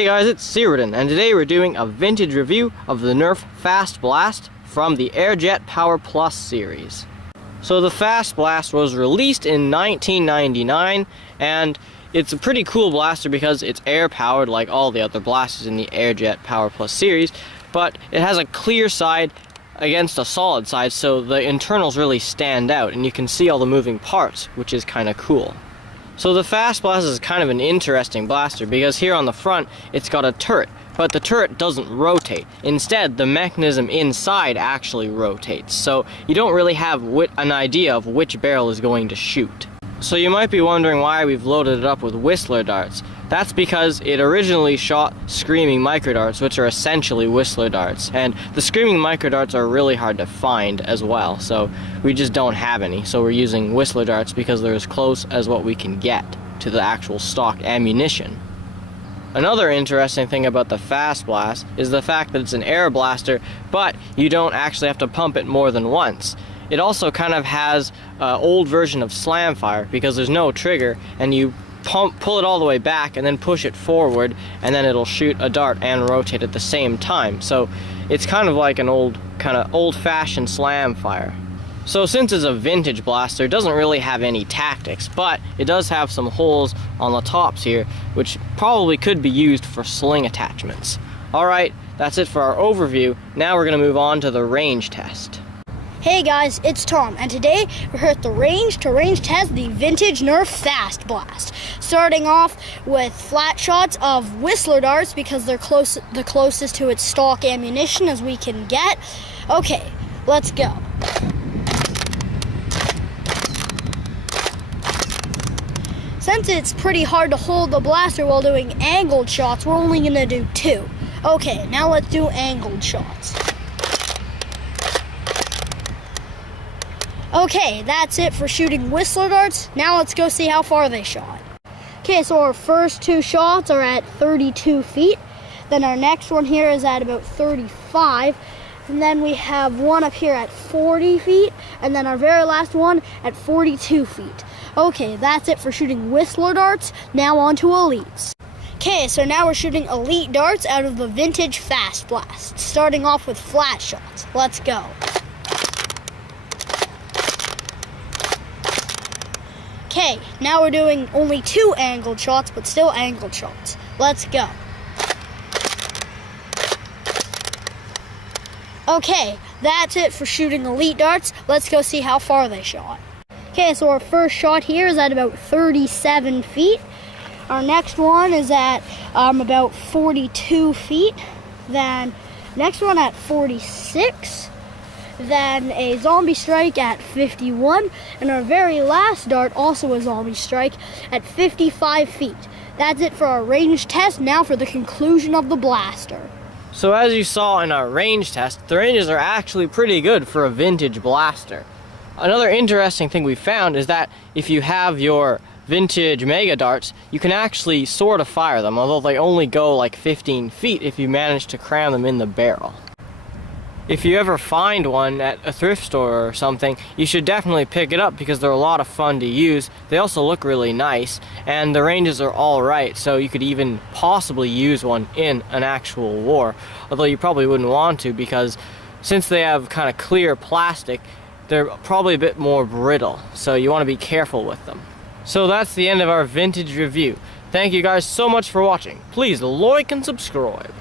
Hey guys, it's Cyrudin, and today we're doing a vintage review of the Nerf Fastblast from the Airjet Power Plus series. So the Fastblast was released in 1999, and it's a pretty cool blaster because it's air-powered like all the other blasters in the Airjet Power Plus series, but it has a clear side against a solid side, so the internals really stand out, and you can see all the moving parts, which is kind of cool. So the Fastblast is kind of an interesting blaster because here on the front it's got a turret, but the turret doesn't rotate. Instead, the mechanism inside actually rotates, so you don't really have an idea of which barrel is going to shoot. So you might be wondering why we've loaded it up with Whistler darts. That's because it originally shot screaming micro darts, which are essentially Whistler darts, and the screaming micro darts are really hard to find as well, so we just don't have any. So we're using Whistler darts because they're as close as what we can get to the actual stock ammunition. Another interesting thing about the Fastblast is the fact that it's an air blaster, but you don't actually have to pump it more than once. It also kind of has an old version of slam fire because there's no trigger, and you pull it all the way back and then push it forward, and then it'll shoot a dart and rotate at the same time. So it's kind of like an old-fashioned slam fire. So since it's a vintage blaster, it doesn't really have any tactics, but it does have some holes on the tops here, which probably could be used for sling attachments. Alright, that's it for our overview. Now we're going to move on to the range test. Hey guys, it's Tom, and today we're here at the range to range test the Vintage Nerf Fastblast. Starting off with flat shots of Whistler darts because they're the closest to its stock ammunition as we can get. Okay, let's go. Since it's pretty hard to hold the blaster while doing angled shots, we're only going to do 2. Okay, now let's do angled shots. Okay, that's it for shooting Whistler darts. Now let's go see how far they shot. Okay, so our first 2 shots are at 32 feet. Then our next one here is at about 35. And then we have one up here at 40 feet. And then our very last one at 42 feet. Okay, that's it for shooting Whistler darts. Now on to elites. Okay, so now we're shooting elite darts out of the Vintage Fastblast. Starting off with flat shots. Let's go. Okay, now we're doing only 2 angled shots, but still angled shots. Let's go. Okay, that's it for shooting elite darts. Let's go see how far they shot. Okay, so our first shot here is at about 37 feet. Our next one is at about 42 feet. Then next one at 46. Then a zombie strike at 51, and our very last dart, also a zombie strike, at 55 feet. That's it for our range test. Now for the conclusion of the blaster. So as you saw in our range test, the ranges are actually pretty good for a vintage blaster. Another interesting thing we found is that if you have your vintage mega darts, you can actually sort of fire them, although they only go like 15 feet if you manage to cram them in the barrel. If you ever find one at a thrift store or something, you should definitely pick it up because they're a lot of fun to use. They also look really nice, and the ranges are alright, so you could even possibly use one in an actual war. Although you probably wouldn't want to because since they have kind of clear plastic, they're probably a bit more brittle, so you want to be careful with them. So that's the end of our vintage review. Thank you guys so much for watching. Please like and subscribe.